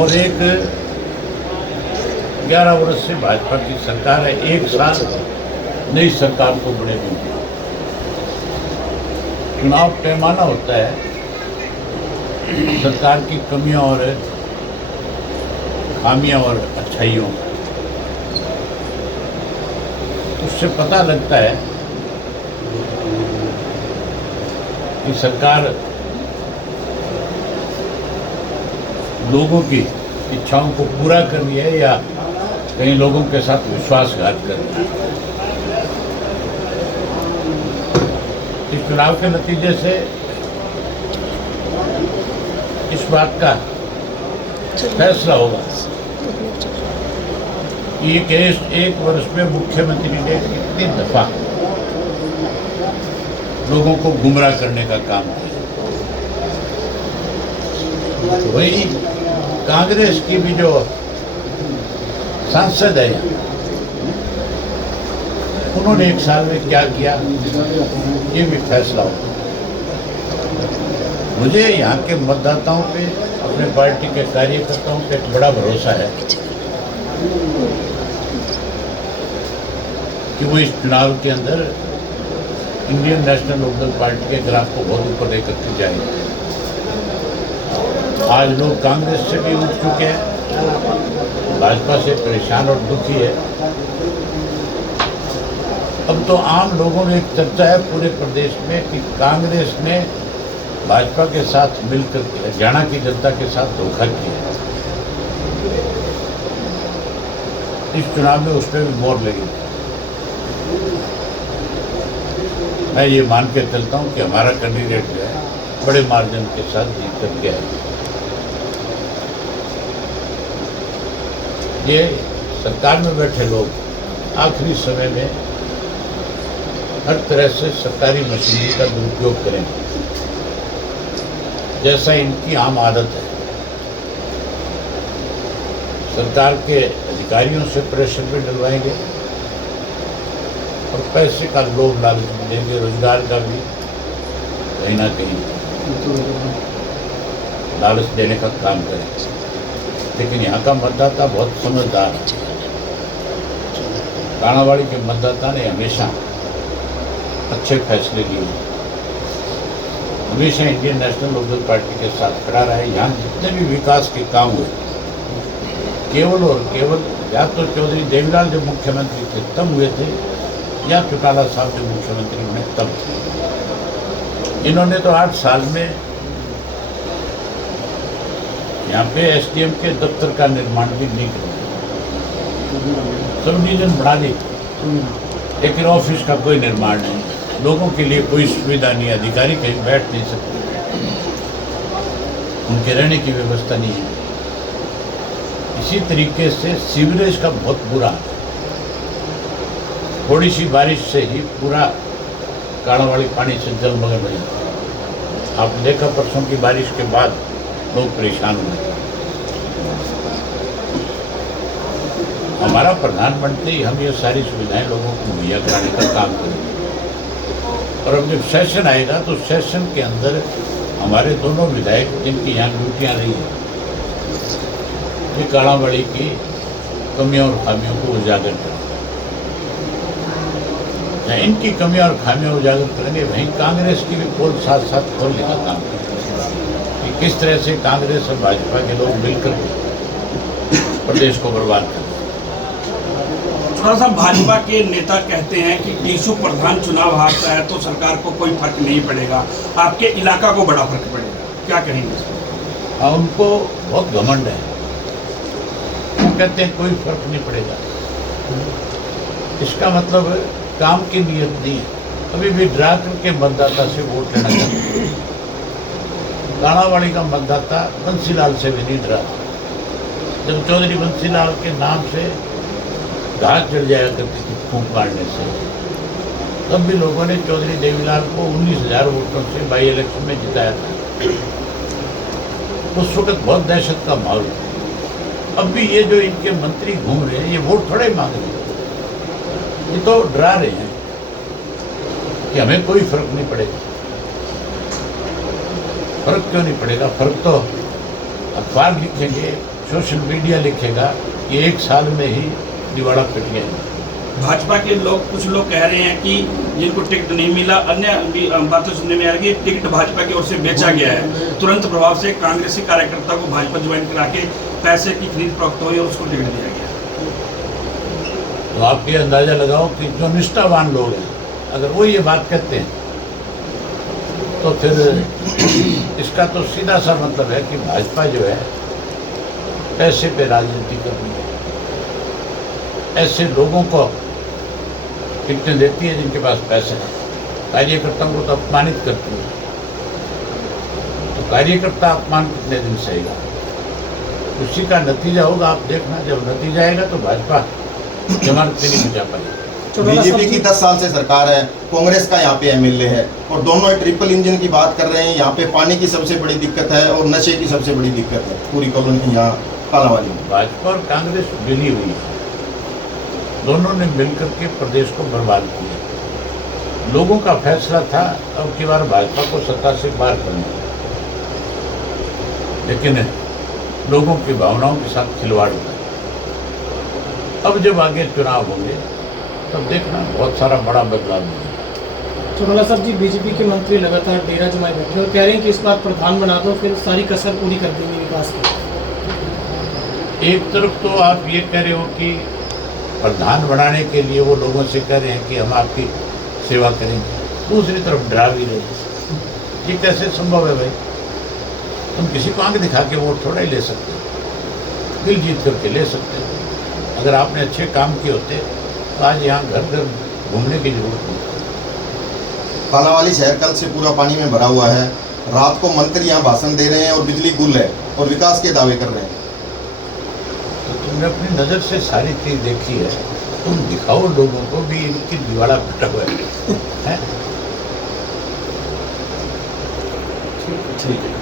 और एक 11 वर्ष से भाजपा की सरकार है, एक साल नई सरकार को बने हुए। चुनाव पैमाना होता है सरकार की कमियां और खामियां और अच्छाइयों, उससे पता लगता है कि सरकार लोगों की इच्छाओं को पूरा कर रही है या कई लोगों के साथ विश्वासघात कर रही है। इस चुनाव के नतीजे से इस बात का फैसला होगा कि एक वर्ष में मुख्यमंत्री ने कितनी दफा लोगों को गुमराह करने का काम किया। वही कांग्रेस की भी जो सांसद है, उन्होंने एक साल में क्या किया, ये भी फैसला होगा। मुझे यहाँ के मतदाताओं पे, अपने पार्टी के कार्यकर्ताओं पे एक बड़ा भरोसा है कि वो इस चुनाव के अंदर इंडियन नेशनल लोकदल पार्टी के ग्राफ को बहुत ऊपर लेकर के जाएंगे। आज लोग कांग्रेस से भी उठ चुके हैं, भाजपा से परेशान और दुखी है। अब तो आम लोगों में एक चर्चा है पूरे प्रदेश में कि कांग्रेस ने भाजपा के साथ मिलकर हरियाणा की जनता के साथ धोखा किया। इस चुनाव में उस पर भी मोहर लगेगी। मैं ये मान के चलता हूँ कि हमारा कैंडिडेट जो है बड़े मार्जिन के साथ जीत कर गया है। ये सरकार में बैठे लोग आखिरी समय में हर तरह से सरकारी मशीनरी का दुरुपयोग करेंगे, जैसा इनकी आम आदत है। सरकार के अधिकारियों से प्रेशर भी डलवाएंगे और पैसे का लोभ लालच भी देंगे, रोजगार का भी कहीं ना कहीं लालच देने का काम करेंगे। लेकिन यहाँ का मतदाता बहुत समझदार है। काणावाड़ी के मतदाता ने हमेशा अच्छे फैसले लिए, हमेशा इंडियन नेशनल लोकदल पार्टी के साथ खड़ा रहा है। यहाँ जितने भी विकास के काम हुए, केवल और केवल या तो चौधरी देवीलाल जब मुख्यमंत्री थे तब हुए थे, या चौटाला साहब जब मुख्यमंत्री बने तब थे। इन्होंने तो 8 साल में यहाँ पे एसडीएम के दफ्तर का निर्माण भी नहीं किया, सब डिवीजन बढ़ा दी, लेकिन ऑफिस का कोई निर्माण नहीं, लोगों के लिए कोई सुविधा नहीं, अधिकारी कहीं बैठ नहीं सकते, उनके रहने की व्यवस्था नहीं है। इसी तरीके से सीवरेज का बहुत बुरा हाल है। थोड़ी सी बारिश से ही पूरा काणावाड़ी पानी से जलमग्न हो जाता है। आपने देखा परसों की बारिश के बाद लोग परेशान हुए। हमारा प्रधानमंत्री हम ये सारी सुविधाएं लोगों को मुहैया कराने का काम करेंगे। और अब जब सेशन आएगा तो सेशन के अंदर हमारे दोनों विधायक जिनकी यहाँ ड्यूटियाँ रही है, ये काणावाड़ी की कमियों और खामियों को उजागर करेंगे। इनकी कमियां और खामियां उजागर करेंगे, वहीं कांग्रेस की भी पोल साथ साथ खोलने का काम करेंगे कि किस तरह से कांग्रेस और भाजपा के लोग मिलकर प्रदेश को बर्बाद करें। थोड़ा सा भाजपा के नेता कहते हैं कि टीसू प्रधान चुनाव हारता है तो सरकार को कोई फर्क नहीं पड़ेगा, आपके इलाका को बड़ा फर्क पड़ेगा, क्या कहेंगे इसमें? उनको बहुत घमंड है, वो कहते हैं कोई फर्क नहीं पड़ेगा। इसका मतलब काम की नीयत नहीं है। अभी भी डरा करके मतदाता से वोट लेना चाहते हैं। काणावाड़ी का मतदाता बंसीलाल से भी नहीं डरा। जब चौधरी बंसीलाल के नाम से घास चढ़ जाया करती थी फूंक मारने से, तब भी लोगों ने चौधरी देवीलाल को 19,000 वोटों से बाई इलेक्शन में जिताया था। उस वक्त बहुत दहशत का माहौल था। अब भी ये जो इनके मंत्री घूम रहे हैं, ये वोट थोड़े मांग रहे हैं, ये तो डरा रहे हैं कि हमें कोई फर्क नहीं पड़ेगा। फर्क क्यों नहीं पड़ेगा? फर्क तो अखबार लिखेंगे, सोशल मीडिया लिखेगा कि 1 साल में ही दिवाला पिट गया। भाजपा के लोग, कुछ लोग कह रहे हैं कि जिनको टिकट नहीं मिला, अन्य भी बातें सुनने में आ रही है कि टिकट भाजपा की ओर से बेचा गया है, तुरंत प्रभाव से कांग्रेसी कार्यकर्ता को भाजपा ज्वाइन करा के पैसे की खरीद फरोख्त हुई और उसको टिकट दिया गया। तो आप ये अंदाजा लगाओ कि जो निष्ठावान लोग हैं, अगर वो ये बात कहते हैं तो फिर इसका तो सीधा सा मतलब है कि भाजपा जो है पैसे पे राजनीति कर रही है। ऐसे लोगों को टिकटें देती है जिनके पास पैसे हैं, कार्यकर्ताओं को तो अपमानित करती है। तो कार्यकर्ता अपमान कितने दिन सहेगा? उसी का नतीजा होगा, आप देखना। जब नतीजा आएगा तो भाजपा जमानत नहीं बचा पाएगी। बीजेपी की 10 साल से सरकार है, कांग्रेस का यहाँ पे एमएलए है, और दोनों ट्रिपल इंजन की बात कर रहे हैं। यहाँ पे पानी की सबसे बड़ी दिक्कत है और नशे की सबसे बड़ी दिक्कत है पूरी कॉलोनी यहाँ कालावाली में। भाजपा और कांग्रेस मिली हुई है, दोनों ने मिलकर के प्रदेश को बर्बाद किया। लोगों का फैसला था अब की बार भाजपा को सत्ता से बाहर करना, लेकिन लोगों की भावनाओं के साथ खिलवाड़ हुआ। अब जब आगे चुनाव होंगे तब देखना बहुत सारा बड़ा बदलाव होगा। चौटाला साहब जी, बीजेपी के मंत्री लगातार डेरा जमाए बैठे और कह रहे हैं कि इस बार प्रधान बना दो, फिर सारी कसर पूरी कर देंगे विकास की। एक तरफ तो आप ये कह रहे हो कि प्रधान बनाने के लिए वो लोगों से कह रहे हैं कि हम आपकी सेवा करेंगे, दूसरी तरफ डरा भी रहे हैं। ये कैसे संभव है भाई? तुम किसी को आंख दिखा के वोट थोड़ा ही ले सकते हो, दिल जीत करके ले सकते हो। अगर आपने अच्छे काम किए होते तो आज यहाँ घर घर घूमने की जरूरत नहीं। कालावाली शहर कल से पूरा पानी में भरा हुआ है। रात को मंत्री यहाँ भाषण दे रहे हैं और बिजली गुल है और विकास के दावे कर रहे हैं। तो तुमने अपनी नज़र से सारी चीज़ देखी है, तुम दिखाओ लोगों को भी इनकी दिवाला पिटा हुआ है। ठीक है।